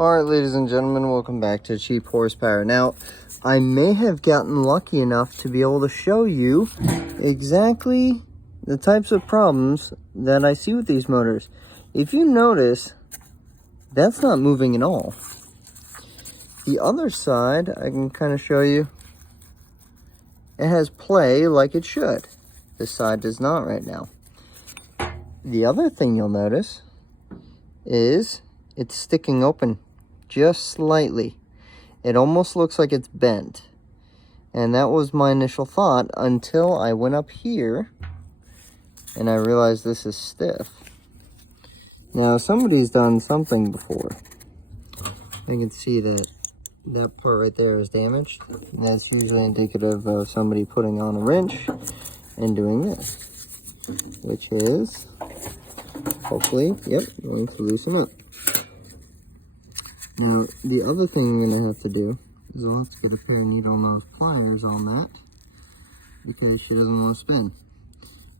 Alright, ladies and gentlemen, welcome back to Cheap Horsepower. Now, I may have gotten lucky enough to be able to show you exactly the types of problems that I see with these motors. If you notice, that's not moving at all. The other side, I can kind of show you, it has play like it should. This side does not right now. The other thing you'll notice is it's sticking open just slightly. It almost looks like it's bent. And that was my initial thought until I went up here and I realized this is stiff. Now somebody's done something before. I can see that that part right there is damaged. And that's usually indicative of somebody putting on a wrench and doing this, which is hopefully, yep, going to loosen up. Now, the other thing I'm going to have to do is I'll have to get a pair of needle nose pliers on that because she doesn't want to spin,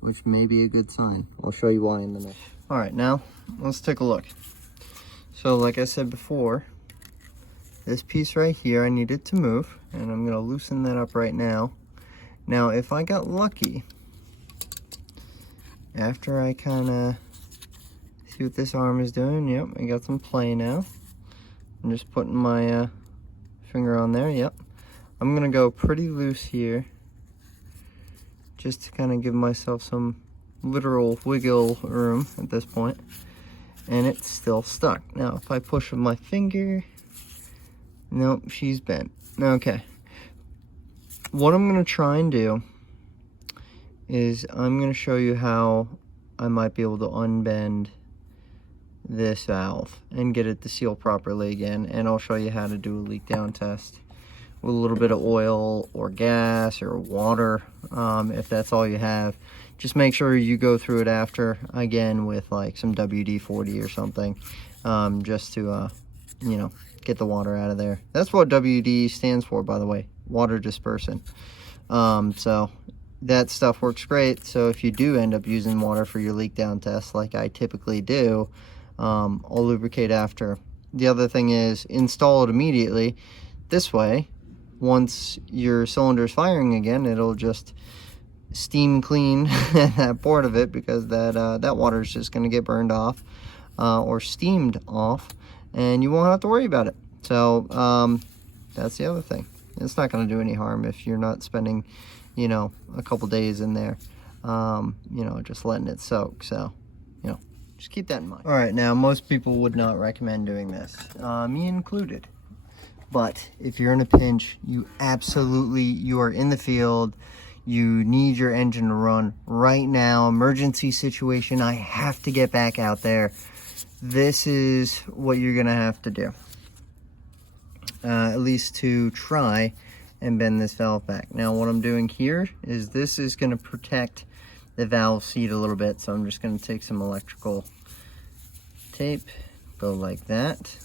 which may be a good sign. I'll show you why in the next. Alright, now let's take a look. So like I said before, this piece right here, I need it to move, and I'm going to loosen that up right now. Now, if I got lucky, after I kind of see what this arm is doing, yep, I got some play now. I'm just putting my finger on there, yep. I'm going to go pretty loose here, just to kind of give myself some literal wiggle room at this point. And it's still stuck. Now, if I push with my finger, nope, she's bent. Okay. What I'm going to try and do is I'm going to show you how I might be able to unbend this valve and get it to seal properly again, and I'll show you how to do a leak down test with a little bit of oil or gas or water, if that's all you have. Just make sure you go through it after again with like some WD-40 or something, just to you know, get the water out of there. That's what WD stands for, by the way, water dispersant. So that stuff works great. So if you do end up using water for your leak down test like I typically do, I'll lubricate after. The other thing is install it immediately. This way, once your cylinder's firing again, it'll just steam clean that part of it, because that water is just going to get burned off or steamed off, and you won't have to worry about it. So that's the other thing. It's not going to do any harm if you're not spending, you know, a couple days in there, you know, just letting it soak. So, you know, just keep that in mind. All right, now most people would not recommend doing this, me included. But if you're in a pinch, you are in the field, you need your engine to run right now, emergency situation, I have to get back out there, this is what you're gonna have to do, at least to try and bend this valve back. Now what I'm doing here is this is gonna protect the valve seat a little bit, so I'm just gonna take some electrical tape, go like that,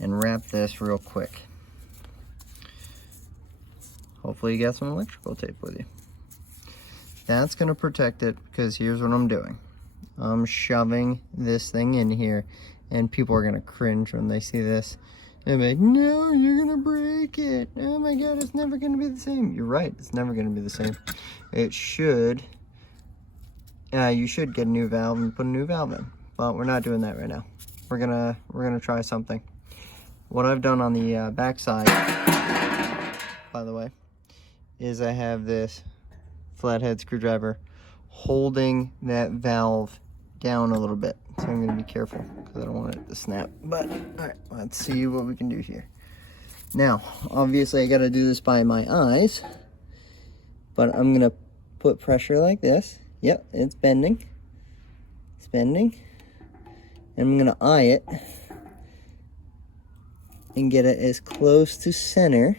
and wrap this real quick. Hopefully you got some electrical tape with you. That's going to protect it, because here's what I'm doing. I'm shoving this thing in here, and people are going to cringe when they see this. They're like, no, you're going to break it. Oh my God, it's never going to be the same. You're right, it's never going to be the same. It should, you should get a new valve and put a new valve in, but we're not doing that right now. We're gonna try something. What I've done on the backside, by the way, is I have this flathead screwdriver holding that valve down a little bit. So I'm going to be careful because I don't want it to snap. But, alright, let's see what we can do here. Now, obviously I got to do this by my eyes, but I'm going to put pressure like this. Yep, it's bending. It's bending. And I'm going to eye it and get it as close to center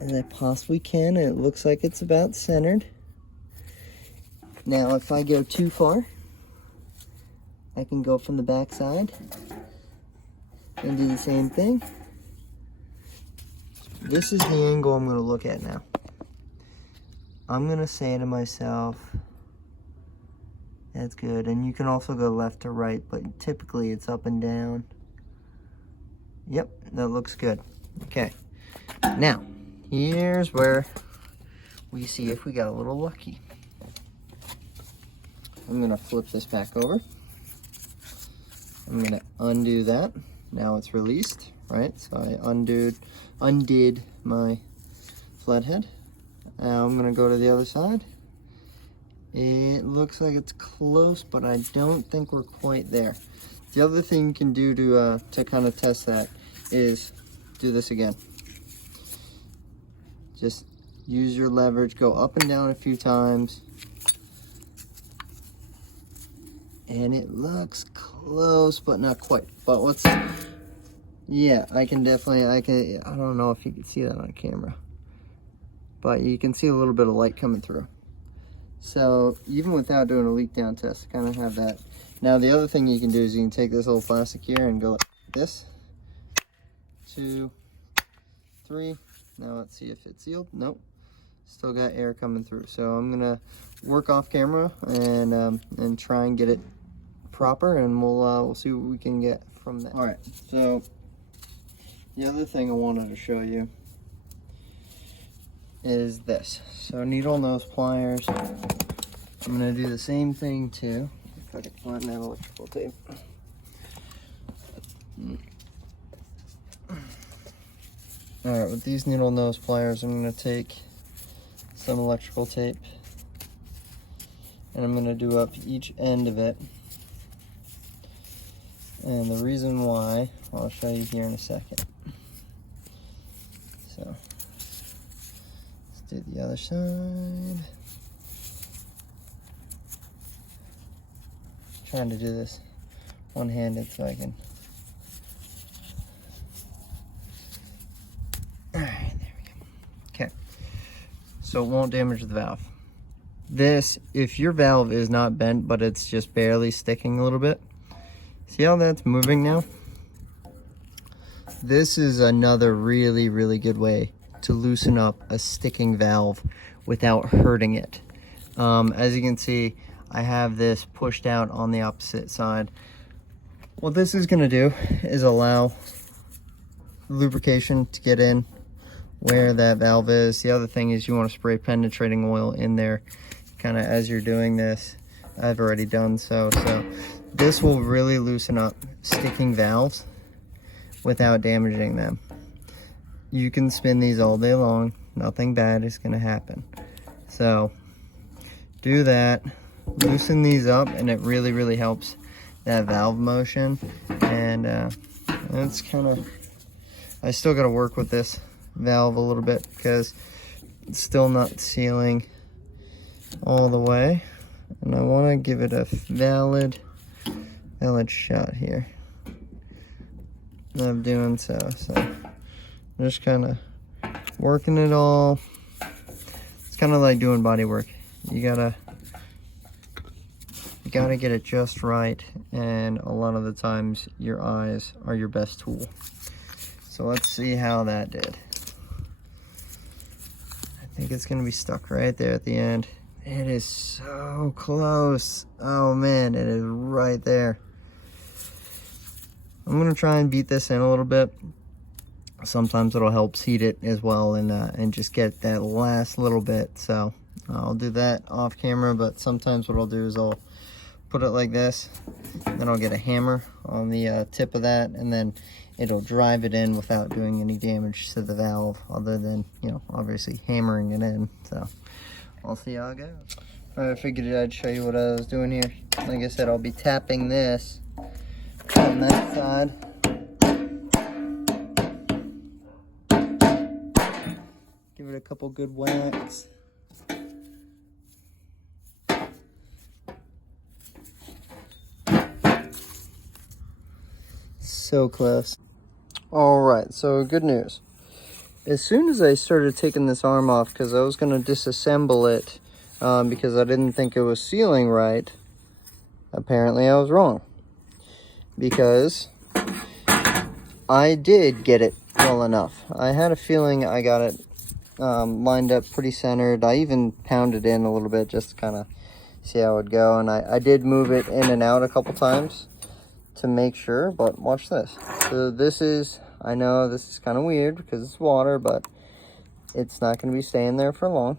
as I possibly can. It looks like it's about centered. Now if I go too far, I can go from the back side and do the same thing. This is the angle I'm going to look at now. I'm going to say to myself, That's good. And you can also go left to right, but typically it's up and down. Yep, that looks good. Okay. Now, here's where we see if we got a little lucky. I'm gonna flip this back over. I'm gonna undo that. Now it's released, right? So I undid my flathead. Now I'm gonna go to the other side. It looks like it's close, but I don't think we're quite there. The other thing you can do to kind of test that is do this again. Just use your leverage, go up and down a few times. And it looks close, but not quite. But let's, yeah, I don't know if you can see that on camera, but you can see a little bit of light coming through. So even without doing a leak down test, kind of have that. Now the other thing you can do is you can take this little plastic here and go like this. 2, 3. Now let's see if it's sealed. Nope. Still got air coming through. So I'm gonna work off camera and try and get it proper, and we'll see what we can get from that. All right. So the other thing I wanted to show you is this. So needle nose pliers. I'm gonna do the same thing too. If I can find that electrical tape. All right, with these needle nose pliers, I'm gonna take some electrical tape and I'm gonna do up each end of it. And the reason why, I'll show you here in a second. So let's do the other side. Trying to do this one-handed so I can. All right, there we go. Okay, so it won't damage the valve. This, if your valve is not bent but it's just barely sticking a little bit, see how that's moving now? This is another really, really good way to loosen up a sticking valve without hurting it. As you can see, I have this pushed out on the opposite side. What this is gonna do is allow lubrication to get in where that valve is. The other thing is you wanna spray penetrating oil in there kind of as you're doing this. I've already done so. So this will really loosen up sticking valves without damaging them. You can spin these all day long. Nothing bad is gonna happen. So do that. Loosen these up, and it really, really helps that valve motion. And it's kind of, I still got to work with this valve a little bit because it's still not sealing all the way, and I want to give it a valid shot here. I'm doing so I'm just kind of working it all. It's kind of like doing body work. You gotta get it just right, and a lot of the times your eyes are your best tool. So let's see how that did. I think it's gonna be stuck right there at the end. It is so close. Oh man, it is right there. I'm gonna try and beat this in a little bit. Sometimes it'll help seat it as well, and just get that last little bit. So I'll do that off camera, but sometimes what I'll do is I'll put it like this, then I'll get a hammer on the tip of that, and then it'll drive it in without doing any damage to the valve, other than, you know, obviously hammering it in. So I'll see how it goes. I figured I'd show you what I was doing here. Like I said, I'll be tapping this on that side. Give it a couple good whacks. So close. All right, so good news. As soon as I started taking this arm off, because I was going to disassemble it because I didn't think it was sealing right, apparently I was wrong. Because I did get it well enough. I had a feeling I got it lined up pretty centered. I even pounded in a little bit just to kind of see how it would go. And I did move it in and out a couple times to make sure, but watch this. So this is, I know this is kind of weird because it's water, but it's not going to be staying there for long.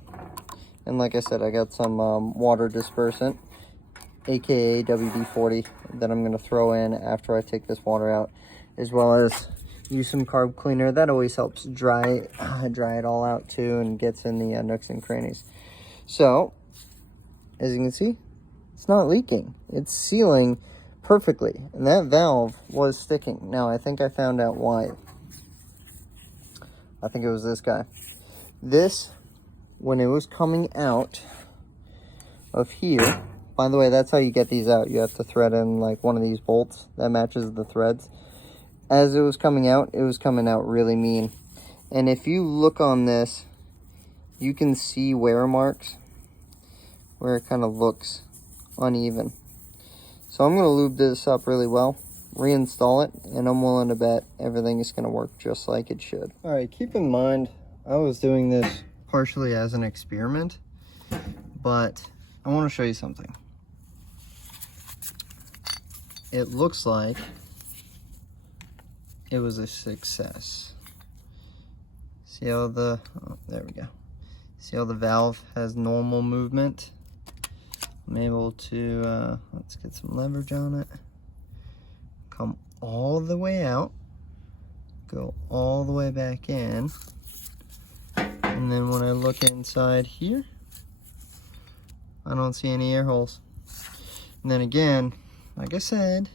And like I said, I got some water dispersant, aka WD-40, that I'm going to throw in after I take this water out, as well as use some carb cleaner. That always helps dry it all out too, and gets in the nooks and crannies. So as you can see, it's not leaking, it's sealing perfectly, and that valve was sticking. Now I think I found out why. I think it was this guy. This, when it was coming out of here, by the way, that's how you get these out. You have to thread in like one of these bolts that matches the threads. As it was coming out really mean. And if you look on this, you can see wear marks where it kind of looks uneven. So I'm going to lube this up really well, reinstall it, and I'm willing to bet everything is going to work just like it should. All right, keep in mind, I was doing this partially as an experiment, but I want to show you something. It looks like it was a success. See how the, oh, there we go. See how the valve has normal movement? I'm able to, let's get some leverage on it. Come all the way out, go all the way back in. And then when I look inside here, I don't see any air holes. And then again, like I said,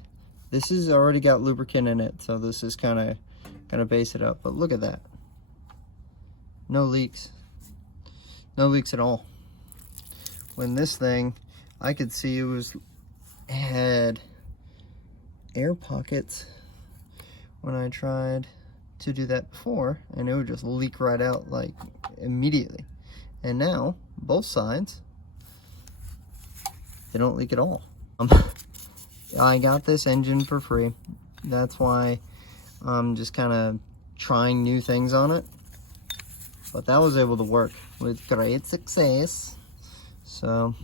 this has already got lubricant in it, so this is kind of gonna base it up. But look at that. No leaks. No leaks at all. When this thing, I could see it had air pockets when I tried to do that before, and it would just leak right out like immediately. And now, both sides, they don't leak at all. I got this engine for free. That's why I'm just kind of trying new things on it. But that was able to work with great success. So